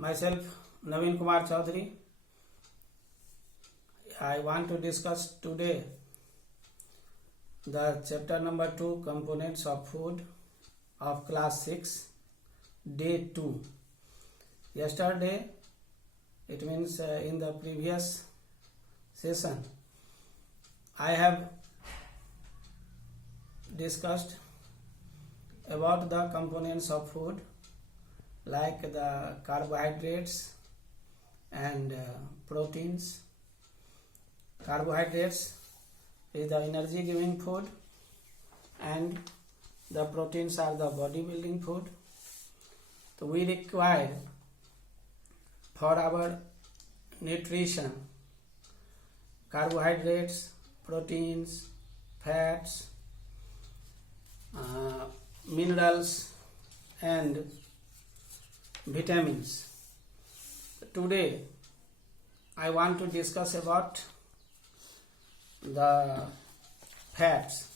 Myself, Naveen Kumar Chaudhary. I want to discuss today the chapter number 2, components of food of class 6, day 2. Yesterday, it means in the previous session, I have discussed about the components of food like the carbohydrates and proteins. Carbohydrates is the energy giving food and the proteins are the body building food. So we require for our nutrition carbohydrates, proteins, fats, minerals and vitamins. Today I want to discuss about the fats.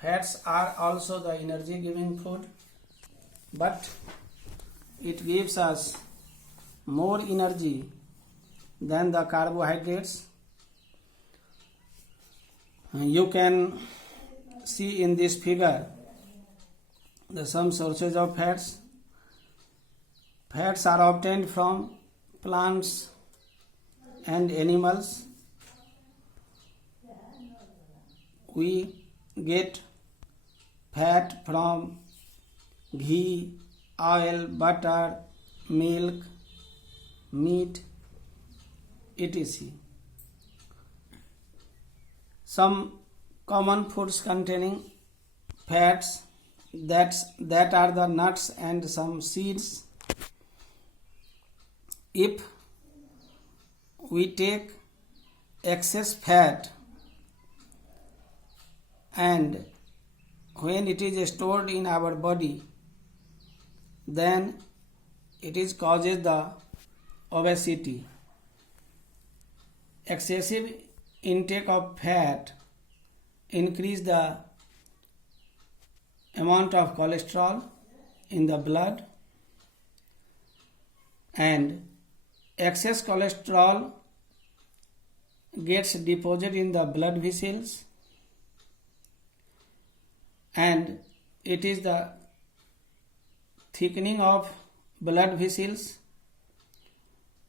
Fats are also the energy giving food, but it gives us more energy than the carbohydrates. You can see in this figure some sources of fats. Fats are obtained from plants and animals. We get fat from ghee, oil, butter, milk, meat, etc. Some common foods containing fats that are the nuts and some seeds. If we take excess fat and when it is stored in our body, then it is causes the obesity. Excessive intake of fat increase the amount of cholesterol in the blood, and excess cholesterol gets deposited in the blood vessels, and it is the thickening of blood vessels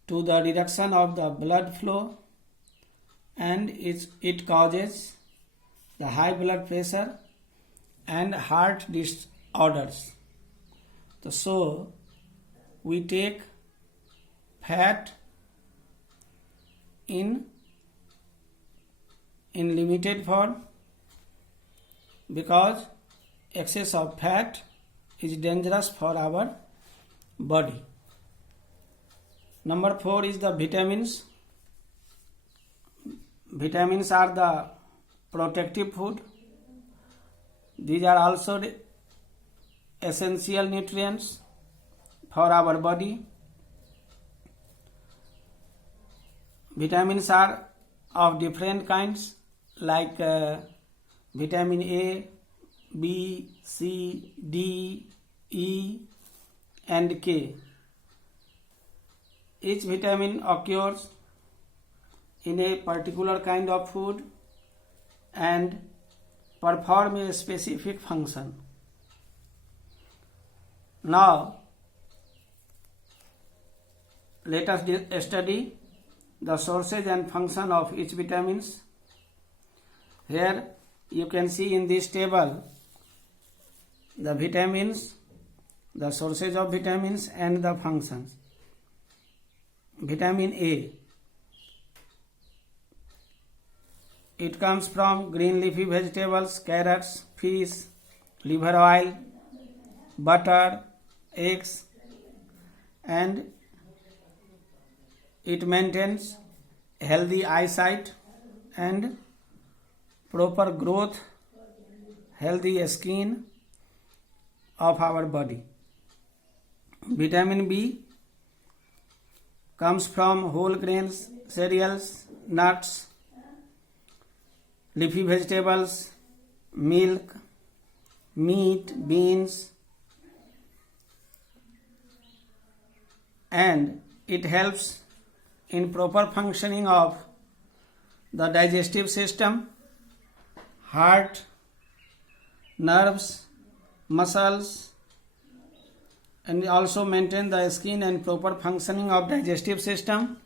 to the reduction of the blood flow, and it causes the high blood pressure and heart disorders. So we take fat in limited form because excess of fat is dangerous for our body. Number 4 is the vitamins. Vitamins are the protective food. These are also essential nutrients for our body. Vitamins are of different kinds like vitamin A, B, C, D, E and K. Each vitamin occurs in a particular kind of food and perform a specific function. Now, let us study the sources and function of each vitamins. Here you can see in this table the vitamins, the sources of vitamins and the functions. Vitamin A, it comes from green leafy vegetables, carrots, fish, liver oil, butter, eggs, and it maintains healthy eyesight and proper growth, healthy skin of our body. Vitamin B comes from whole grains, cereals, nuts, leafy vegetables, milk, meat, beans, and it helps in proper functioning of the digestive system, heart, nerves, muscles, and also maintain the skin and proper functioning of digestive system.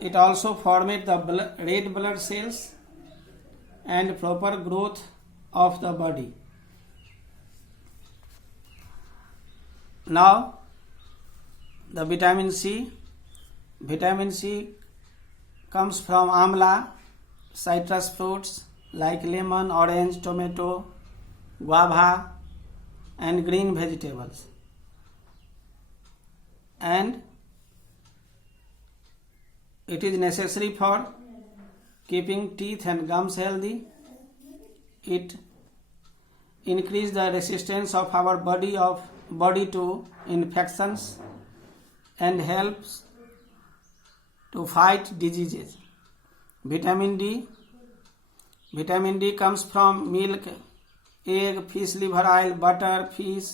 It also forms the red blood cells and proper growth of the body. Now, the vitamin C. Vitamin C comes from amla, citrus fruits like lemon, orange, tomato, guava, and green vegetables. And it is necessary for keeping teeth and gums healthy. It increases the resistance of our body to infections and helps to fight diseases. Vitamin D. Vitamin D comes from milk, egg, fish liver oil, butter, fish,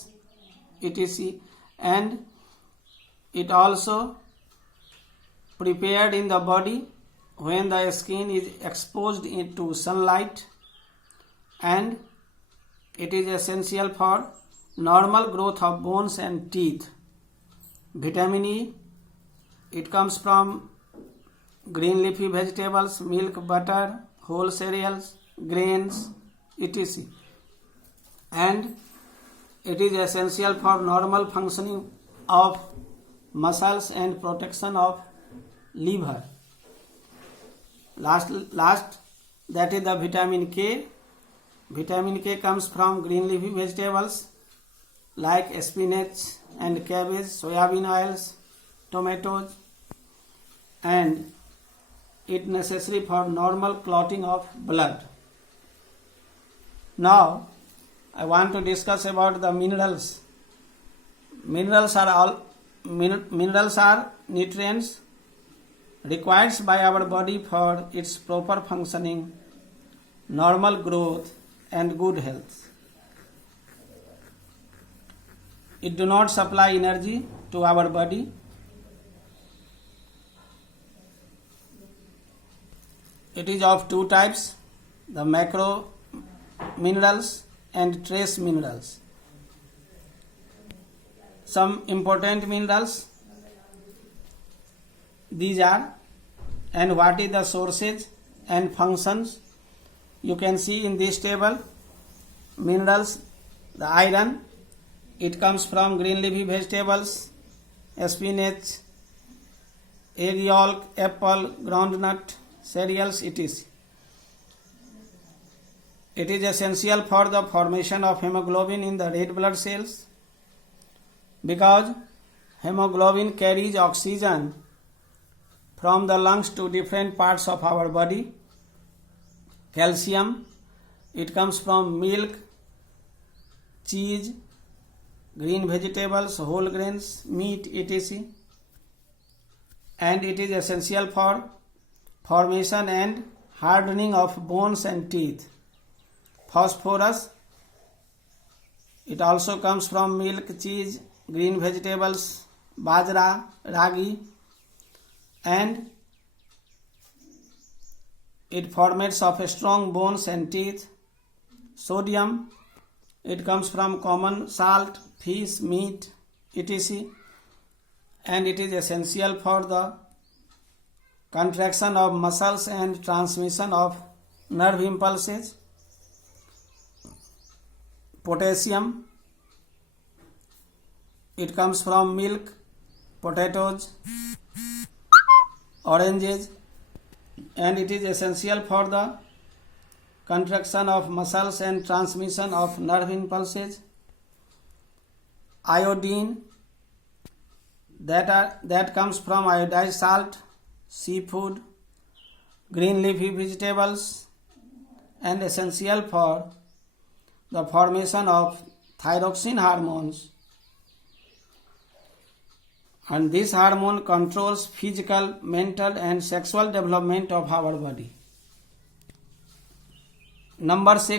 etc. And it also prepared in the body when the skin is exposed to sunlight, and it is essential for normal growth of bones and teeth. Vitamin E, it comes from green leafy vegetables, milk, butter, whole cereals, grains, etc. And it is essential for normal functioning of muscles and protection of liver. Last, that is the vitamin K. Vitamin K comes from green leafy vegetables like spinach and cabbage, soybean oils, tomatoes, and it necessary for normal clotting of blood. Now, I want to discuss about the minerals. Minerals are nutrients required by our body for its proper functioning, normal growth, and good health. It do not supply energy to our body. It is of two types, the macro minerals and trace minerals. Some important minerals, these are, and what is the sources and functions. You can see in this table. Minerals, the iron, it comes from green leafy vegetables, spinach, egg yolk, apple, groundnut, cereals, etc. It is essential for the formation of hemoglobin in the red blood cells because hemoglobin carries oxygen from the lungs to different parts of our body. Calcium, it comes from milk, cheese, green vegetables, whole grains, meat, etc. And it is essential for formation and hardening of bones and teeth. Phosphorus, it also comes from milk, cheese, green vegetables, bajra, ragi, and it formates of strong bones and teeth. Sodium, it comes from common salt, fish, meat, etc. And it is essential for the contraction of muscles and transmission of nerve impulses. Potassium, it comes from milk, potatoes, oranges, and it is essential for the contraction of muscles and transmission of nerve impulses. Iodine, that comes from iodized salt, seafood, green leafy vegetables, and essential for the formation of thyroxine hormones. And this hormone controls physical, mental, and sexual development of our body. Number 6.